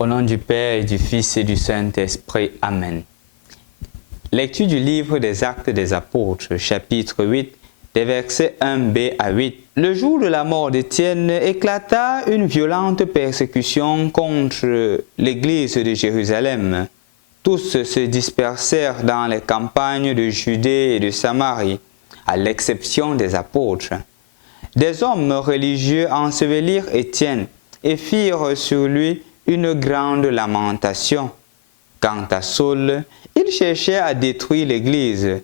Au nom du Père et du Fils et du Saint-Esprit. Amen. Lecture du livre des Actes des Apôtres, chapitre 8, des versets 1b à 8. Le jour de la mort d'Étienne éclata une violente persécution contre l'église de Jérusalem. Tous se dispersèrent dans les campagnes de Judée et de Samarie, à l'exception des apôtres. Des hommes religieux ensevelirent Étienne et firent sur lui une grande lamentation. Quant à Saul, il cherchait à détruire l'Église.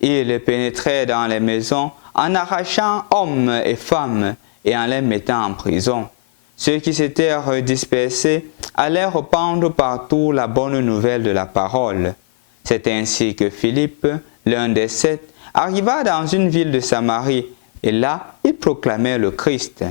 Il pénétrait dans les maisons en arrachant hommes et femmes et en les mettant en prison. Ceux qui s'étaient dispersés allaient répandre partout la bonne nouvelle de la parole. C'est ainsi que Philippe, l'un des 7, arriva dans une ville de Samarie et là, il proclamait le Christ.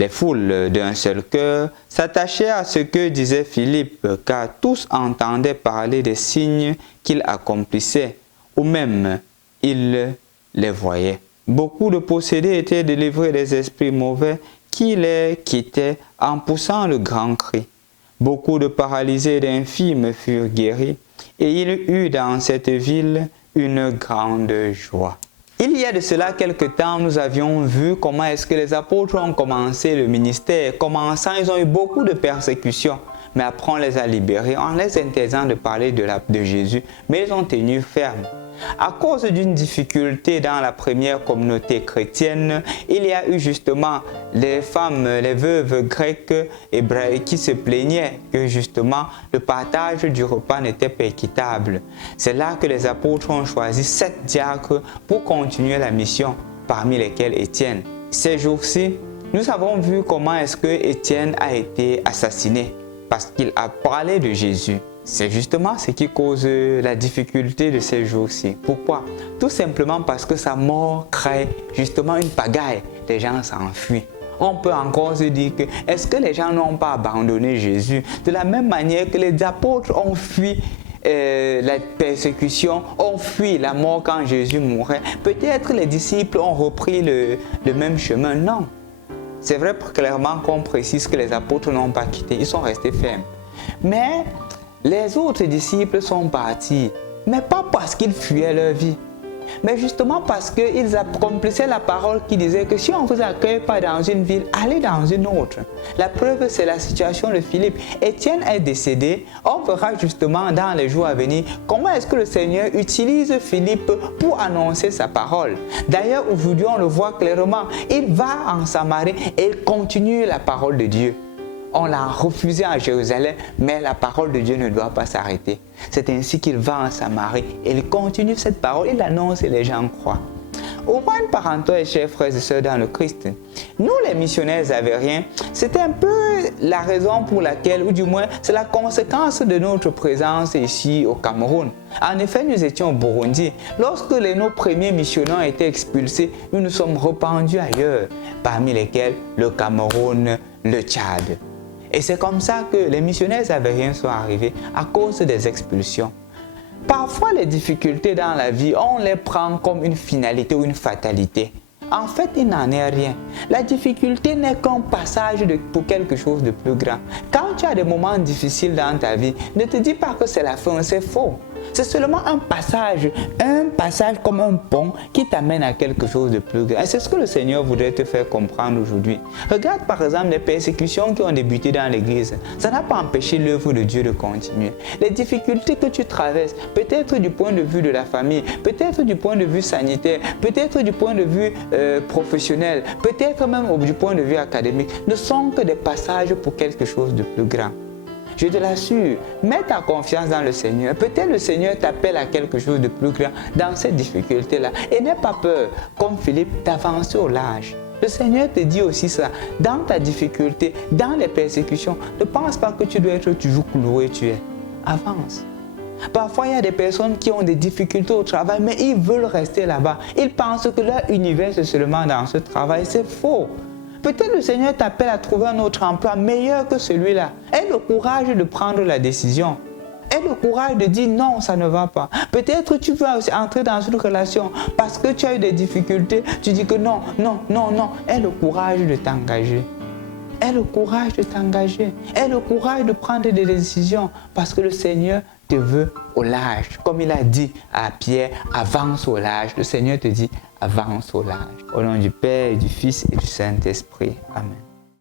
Les foules d'un seul cœur s'attachaient à ce que disait Philippe, car tous entendaient parler des signes qu'il accomplissait, ou même ils les voyaient. Beaucoup de possédés étaient délivrés des esprits mauvais qui les quittaient en poussant le grand cri. Beaucoup de paralysés et d'infirmes furent guéris, et il y eut dans cette ville une grande joie. Il y a de cela quelque temps, nous avions vu comment est-ce que les apôtres ont commencé le ministère. Commençant, ils ont eu beaucoup de persécutions, mais après on les a libérés en les interdisant de parler de Jésus, mais ils ont tenu ferme. À cause d'une difficulté dans la première communauté chrétienne, il y a eu justement les femmes, les veuves grecques hébraïques qui se plaignaient que justement le partage du repas n'était pas équitable. C'est là que les apôtres ont choisi 7 diacres pour continuer la mission, parmi lesquels Étienne. Ces jours-ci, nous avons vu comment est-ce que Étienne a été assassiné parce qu'il a parlé de Jésus. C'est justement ce qui cause la difficulté de ces jours-ci. Pourquoi? Tout simplement parce que sa mort crée justement une pagaille. Les gens s'enfuient. On peut encore se dire que est-ce que les gens n'ont pas abandonné Jésus? De la même manière que les apôtres ont fui la persécution, ont fui la mort quand Jésus mourait. Peut-être les disciples ont repris le même chemin. Non. C'est vrai clairement qu'on précise que les apôtres n'ont pas quitté. Ils sont restés fermes. Mais les autres disciples sont partis, mais pas parce qu'ils fuyaient leur vie, mais justement parce qu'ils accomplissaient la parole qui disait que si on ne vous accueille pas dans une ville, allez dans une autre. La preuve, c'est la situation de Philippe. Étienne est décédé. On verra justement dans les jours à venir comment est-ce que le Seigneur utilise Philippe pour annoncer sa parole. D'ailleurs, aujourd'hui, on le voit clairement. Il va en Samarie et il continue la parole de Dieu. On l'a refusé à Jérusalem, mais la parole de Dieu ne doit pas s'arrêter. C'est ainsi qu'il va en Samarie et il continue cette parole, il annonce et les gens croient. Ouvrons une parenthèse, chers frères et sœurs dans le Christ. Nous, les missionnaires avériens, c'est un peu la raison pour laquelle, ou du moins, c'est la conséquence de notre présence ici au Cameroun. En effet, nous étions au Burundi. Lorsque nos premiers missionnaires ont été expulsés, nous nous sommes répandus ailleurs, parmi lesquels le Cameroun, le Tchad. Et c'est comme ça que les missionnaires avériens sont arrivés à cause des expulsions. Parfois, les difficultés dans la vie, on les prend comme une finalité ou une fatalité. En fait, il n'en est rien. La difficulté n'est qu'un passage pour quelque chose de plus grand. Quand tu as des moments difficiles dans ta vie, ne te dis pas que c'est la fin, c'est faux. C'est seulement un passage comme un pont qui t'amène à quelque chose de plus grand. Et c'est ce que le Seigneur voudrait te faire comprendre aujourd'hui. Regarde par exemple les persécutions qui ont débuté dans l'église. Ça n'a pas empêché l'œuvre de Dieu de continuer. Les difficultés que tu traverses, peut-être du point de vue de la famille, peut-être du point de vue sanitaire, peut-être du point de vue professionnel, peut-être même du point de vue académique, ne sont que des passages pour quelque chose de plus grand. Je te l'assure, mets ta confiance dans le Seigneur. Peut-être le Seigneur t'appelle à quelque chose de plus grand dans cette difficulté-là. Et n'aie pas peur, comme Philippe, d'avancer au large. Le Seigneur te dit aussi ça. Dans ta difficulté, dans les persécutions, ne pense pas que tu dois être toujours cloué où tu es. Avance. Parfois, il y a des personnes qui ont des difficultés au travail, mais ils veulent rester là-bas. Ils pensent que leur univers est seulement dans ce travail. C'est faux. Peut-être le Seigneur t'appelle à trouver un autre emploi meilleur que celui-là. Aie le courage de prendre la décision. Aie le courage de dire non, ça ne va pas. Peut-être tu veux aussi entrer dans une relation parce que tu as eu des difficultés. Tu dis que non. Aie le courage de t'engager. Aie le courage de t'engager. Aie le courage de prendre des décisions parce que le Seigneur te veut au large. Comme il a dit à Pierre, avance au large. Le Seigneur te dit, avance au large. Au nom du Père, et du Fils et du Saint-Esprit. Amen.